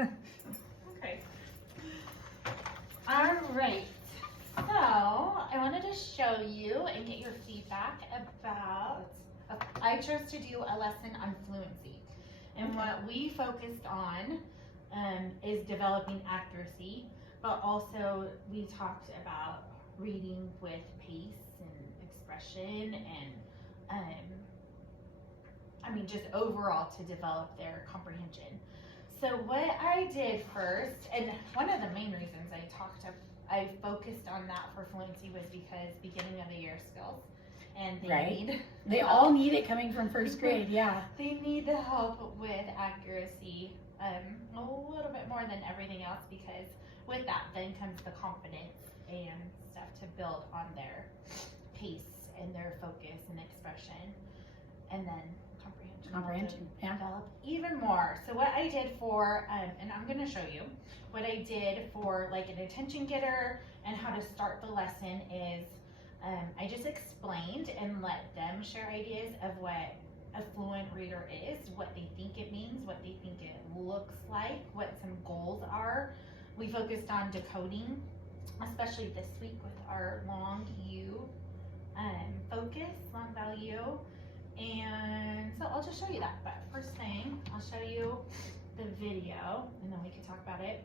Okay. All right. So I wanted to show you and get your feedback about. I chose to do a lesson on fluency, and what we focused on is developing accuracy, but also we talked about reading with pace and expression, and I mean just overall to develop their comprehension. So what I did first, and one of the main reasons I focused on that for fluency was because beginning of the year skills, and they all need it coming from first grade. Yeah, they need the help with accuracy a little bit more than everything else, because with that then comes the confidence and stuff to build on their pace and their focus and expression, and then comprehension, develop even more. So what I did for, and I'm going to show you, what I did for like an attention getter and how to start the lesson is I just explained and let them share ideas of what a fluent reader is, what they think it means, what they think it looks like, what some goals are. We focused on decoding, especially this week with our long U focus, long value. And so I'll just show you that, but first thing, I'll show you the video and then we can talk about it,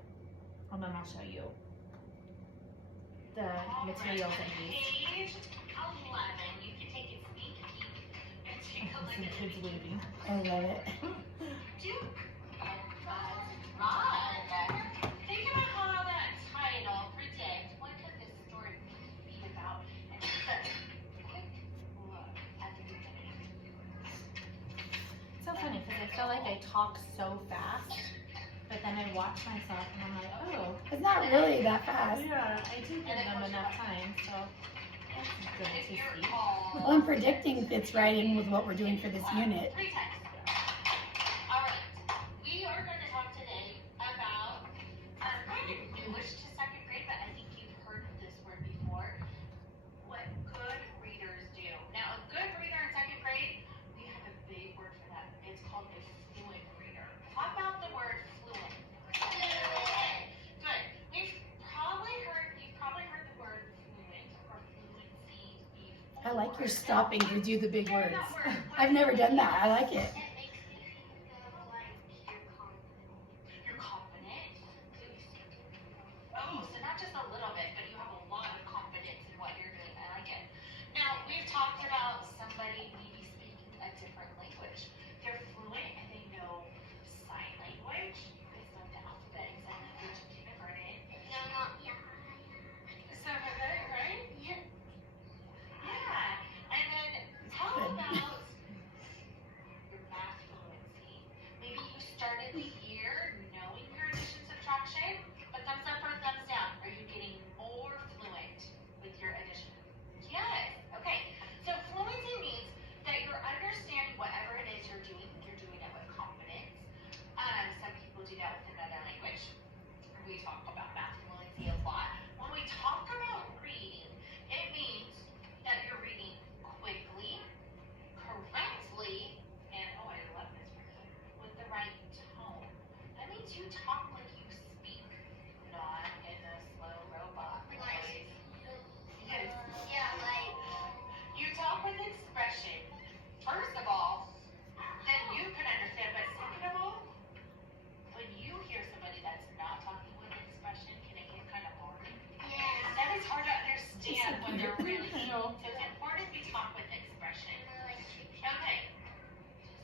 and then I'll show you the materials I used. Page 11, you can take a sneak peek and take a look at Kids waving. I love it. Duke. Run. Think about how that title, Predict, what could this story be about? And just a quick look at the beginning. It's so funny because I feel like I talk so fast, but then I watch myself and I'm like, oh, It's not really that fast. yeah, I do give them enough time, so that's good to see. Well, and predicting fits right in with what we're doing for this unit. Pretext. All right. We are going to talk today about kind of newish to second grade, but I think you've heard of this word before. What good readers do. Now, a good reader in second grade, we have a big word for that. It's called a fluent reader. How about the word fluent? Okay. Good. You've probably heard the word fluent or fluency before. I like your stopping to do the big words. I've never done that. I like it. It makes me feel like you're confident. Oh, so not just a little bit, but you have a lot of confidence in what you're doing. I like it. Now, we've talked about somebody maybe speaking a different language. They're fluent and they know sign language. They know the alphabet and sign language and kindergarten. No, yeah. So, right? Yeah. Yeah. And then how about your math fluency? Maybe you started the year knowing your addition subtraction, but thumbs up or thumbs down. Are you getting more fluent with your addition? Yes. Okay. So fluency means that you're understanding whatever it is you're doing it with confidence. Some people do that with another language. We talk about math fluency a lot. When we talk about reading, it means that you're reading quickly, correctly, and oh, I love this word, with the right tone. That means you talk like you speak, not in a slow robot voice. Yes. Yeah, like you talk with expression. First of all, then you can understand, but second of all, when you hear somebody that's not talking with expression, can it get kind of boring? Yeah. That is hard to understand when they're really so it's important we talk with expression. Okay.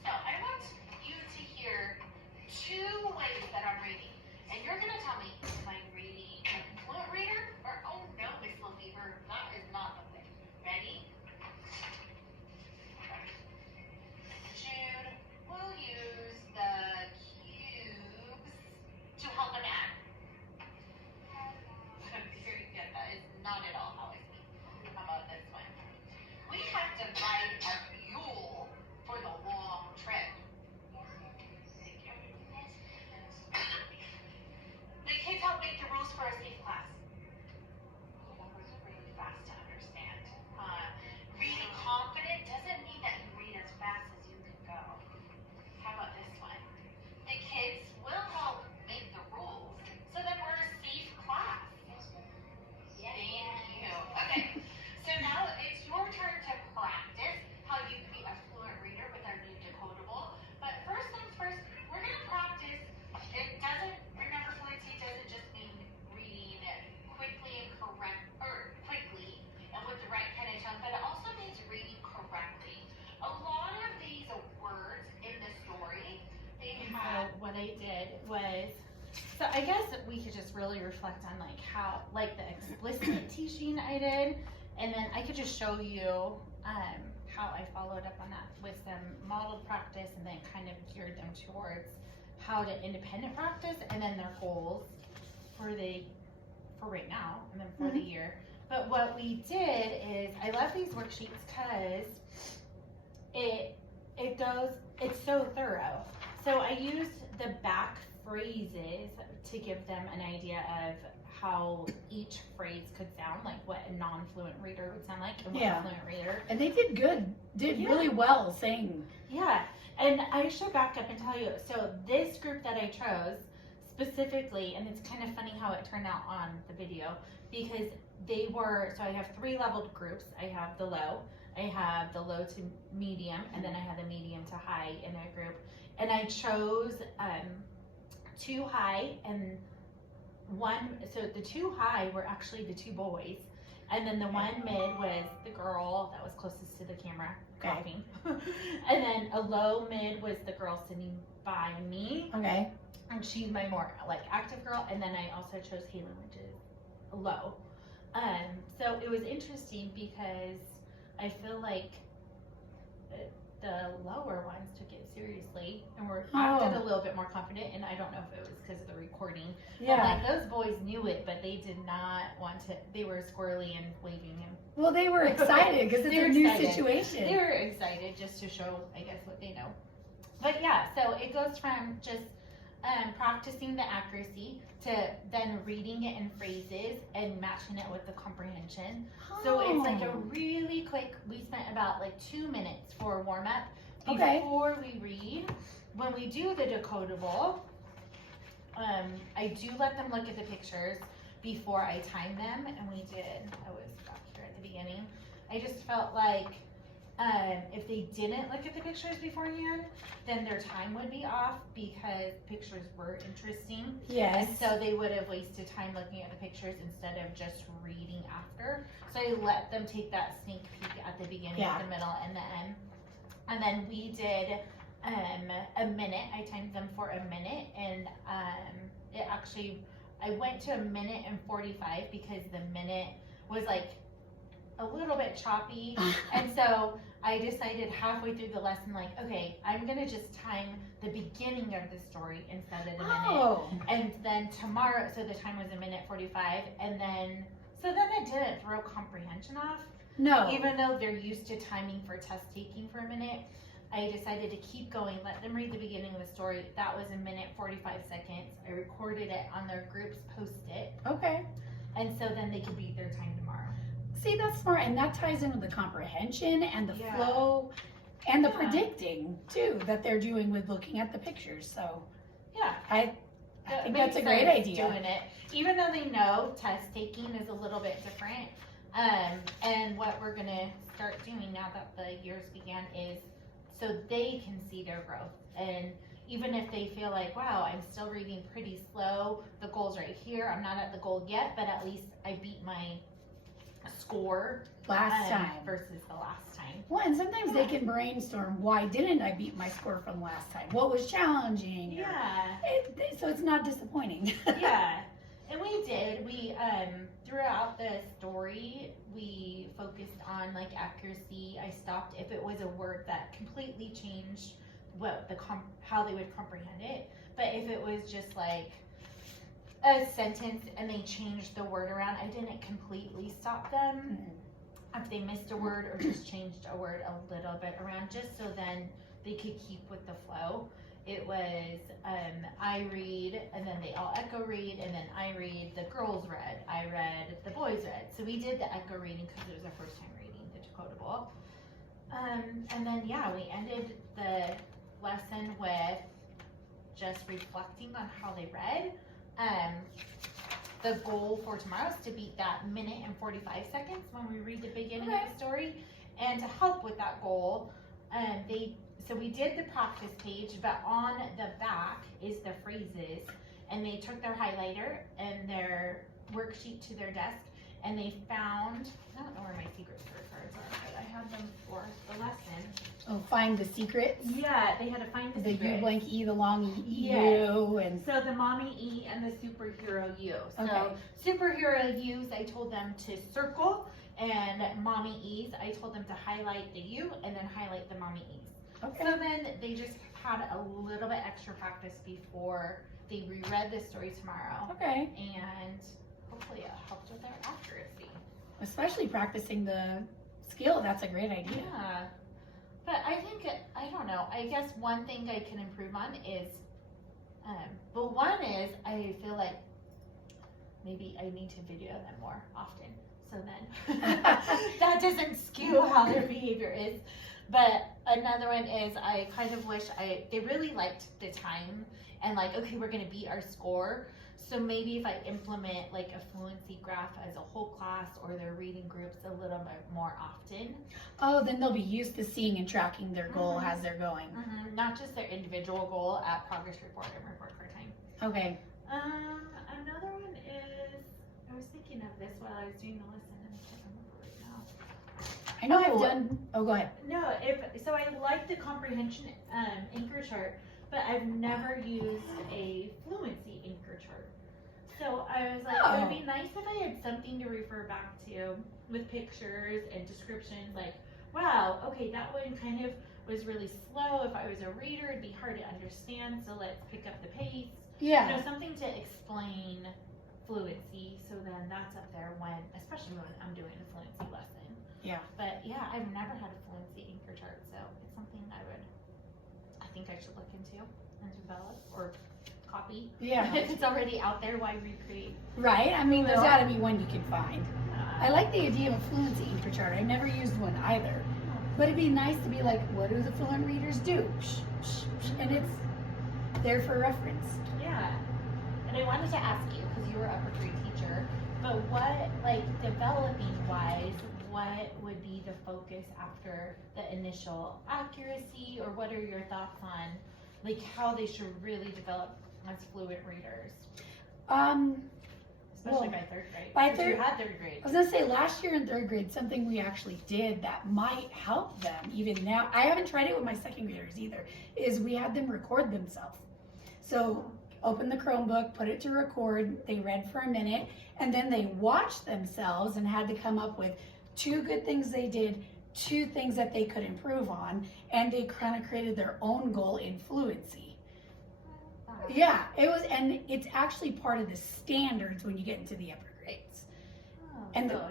So I want you to hear two ways that I'm reading. And you're gonna tell me, am I reading like a fluent reader? Or oh no, Miss Lefevre, that is not the way. Ready? Jude will use the cubes to help an add. Very good. That is not at all how I speak. How about this one? We have to ride a mule for the long trip. Thank you. The kids So I guess we could just really reflect on like how, like the explicit teaching I did, and then I could just show you how I followed up on that with some modeled practice, and then kind of geared them towards how to independent practice, and then their goals for right now, and then for the year. But what we did is, I love these worksheets because it's so thorough. So I used the back phrases to give them an idea of how each phrase could sound, like what a non-fluent reader would sound like, and what a fluent reader. And they did really well saying. Yeah, and I should back up and tell you, so this group that I chose specifically, and it's kind of funny how it turned out on the video, because they were, so I have 3 leveled groups. I have the low, I have the low to medium, and then I have the medium to high in a group. And I chose 2 high and 1, so the 2 high were actually the 2 boys, and then the 1 mid was the girl that was closest to the camera, coughing. And then a low mid was the girl sitting by me. Okay. And she's my more like active girl, and then I also chose Halen, which is low. So it was interesting because I feel like the lower ones took it seriously and were acted a little bit more confident, and I don't know if it was because of the recording. Yeah. But like those boys knew it, but they did not want to. They were squirrely and waving him. Well, they were excited because it's a new situation. They were excited just to show, I guess, what they know. But yeah, so it goes from just practicing the accuracy to then reading it in phrases and matching it with the comprehension. So it's like a really quick, we spent about like 2 minutes for a warm up before we read. When we do the decodable, I do let them look at the pictures before I time them, and we did, I was back here at the beginning. I just felt like if they didn't look at the pictures beforehand, then their time would be off because pictures were interesting. Yes. And so they would have wasted time looking at the pictures instead of just reading after. So I let them take that sneak peek at the beginning, the middle, and the end. And then we did a minute. I timed them for a minute, and it actually, I went to 1 minute and 45 because the minute was like a little bit choppy. And so I decided halfway through the lesson, like, okay, I'm gonna just time the beginning of the story instead of the minute. And then tomorrow, so the time was 1 minute 45, and then, so then it didn't throw comprehension off. No. Even though they're used to timing for test taking for a minute, I decided to keep going, let them read the beginning of the story. That was 1 minute 45 seconds. I recorded it on their groups post-it. Okay. And so then they could beat their time tomorrow. See, that's smart, and that ties in with the comprehension and the flow and the predicting too that they're doing with looking at the pictures. So yeah, I think that's a great idea. Doing it, even though they know test taking is a little bit different. And what we're gonna start doing now that the years began is so they can see their growth. And even if they feel like, wow, I'm still reading pretty slow, the goal's right here. I'm not at the goal yet, but at least I beat my score last time versus the last time. Well, and sometimes they can brainstorm, why didn't I beat my score from last time? What was challenging? Yeah. So it's not disappointing. Yeah. And we did. We, throughout the story, we focused on like accuracy. I stopped if it was a word that completely changed what how they would comprehend it. But if it was just like a sentence and they changed the word around, I didn't completely stop them. If they missed a word or just changed a word a little bit around, just so then they could keep with the flow. It was I read, and then they all echo read, and then I read, the girls read, I read, the boys read. So we did the echo reading because it was our first time reading the decodable. And then yeah, we ended the lesson with just reflecting on how they read. The goal for tomorrow is to beat that 1 minute and 45 seconds when we read the beginning of the story. And to help with that goal, so we did the practice page, but on the back is the phrases, and they took their highlighter and their worksheet to their desk, and they found, I don't know where my secret search are, cards on, but I had them for the lesson. Oh, find the secrets. Yeah, they had to find the The U secrets. blank E, the long E, Yes. U, and So the mommy E and the superhero U. So Okay. superhero U's, I told them to circle, and mommy E's, I told them to highlight the U and then highlight the mommy E's. okay. So then they just had a little bit extra practice before they reread the story tomorrow, Okay. and hopefully it helped with their accuracy. Especially practicing the skill. That's a great idea. Yeah. But I think, I don't know, I guess one thing I can improve on is, but one is I feel like maybe I need to video them more often. So then that doesn't skew how their behavior is. But another one is I kind of wish they really liked the time and like, okay, we're gonna beat our score. So maybe if I implement like a fluency graph as a whole class or their reading groups a little bit more often. Oh, then they'll be used to seeing and tracking their goal as they're going. Not just their individual goal at progress report and report for time. Okay. Another one is, I was thinking of this while I was doing the lesson and I can't remember right now. I know I've done. Oh, go ahead. No, so I like the comprehension anchor chart, but I've never used a fluency anchor chart. So I was like, it would be nice if I had something to refer back to with pictures and descriptions. Like, wow, okay, that one kind of was really slow. If I was a reader, it'd be hard to understand. So let's pick up the pace. Yeah. You know, something to explain fluency. So then that's up there when, especially when I'm doing a fluency lesson. Yeah. But yeah, I've never had a fluency anchor chart, so it's something I think I should look into and develop or copy. Yeah. If it's already out there, why recreate? Right. I mean, there's got to be one you can find. I Uh, like the idea of a fluency anchor chart. I've never used one either. But it'd be nice to be like, what do the fluent readers do? And it's there for reference. Yeah. And I wanted to ask you, because you were upper grade teacher, but what, like, developing wise, what would be the focus after the initial accuracy, or what are your thoughts on, like, how they should really develop as fluent readers? Especially Well, by third grade. by 'Cause third- you had third grade. I was gonna say last year in third grade, something we actually did that might help them even now. I haven't tried it with my second graders either. Is we had them record themselves. So open the Chromebook, put it to record. They read for a minute, and then they watched themselves and had to come up with 2 good things they did, 2 things that they could improve on, and they kind of created their own goal in fluency. Yeah, it was, and it's actually part of the standards when you get into the upper grades. And And so,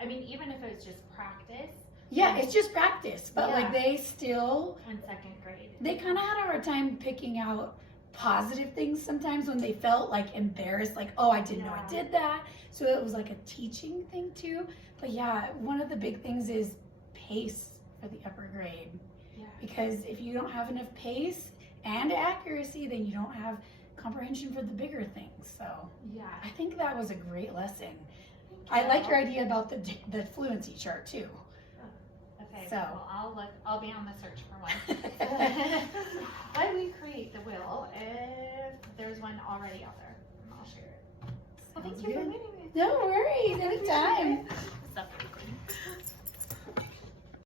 I mean, even if it was just practice Yeah, it's just practice, but like Yeah. they still, in second grade. they kind of had a hard time picking out positive things sometimes when they felt like embarrassed, like, oh, I didn't know I Yeah. did that. So it was like a teaching thing too. But yeah, one of the big things is pace for the upper grade. Yeah. Because if you don't have enough pace and accuracy, then you don't have comprehension for the bigger things. So Yeah. I think that was a great lesson. I like your idea about the fluency chart too. Okay, So. well, I'll be on the search for one. Why we create the wheel if there's one already out there, and I'll share it. Well, thank Sounds you for good. meeting me. No worries, anytime.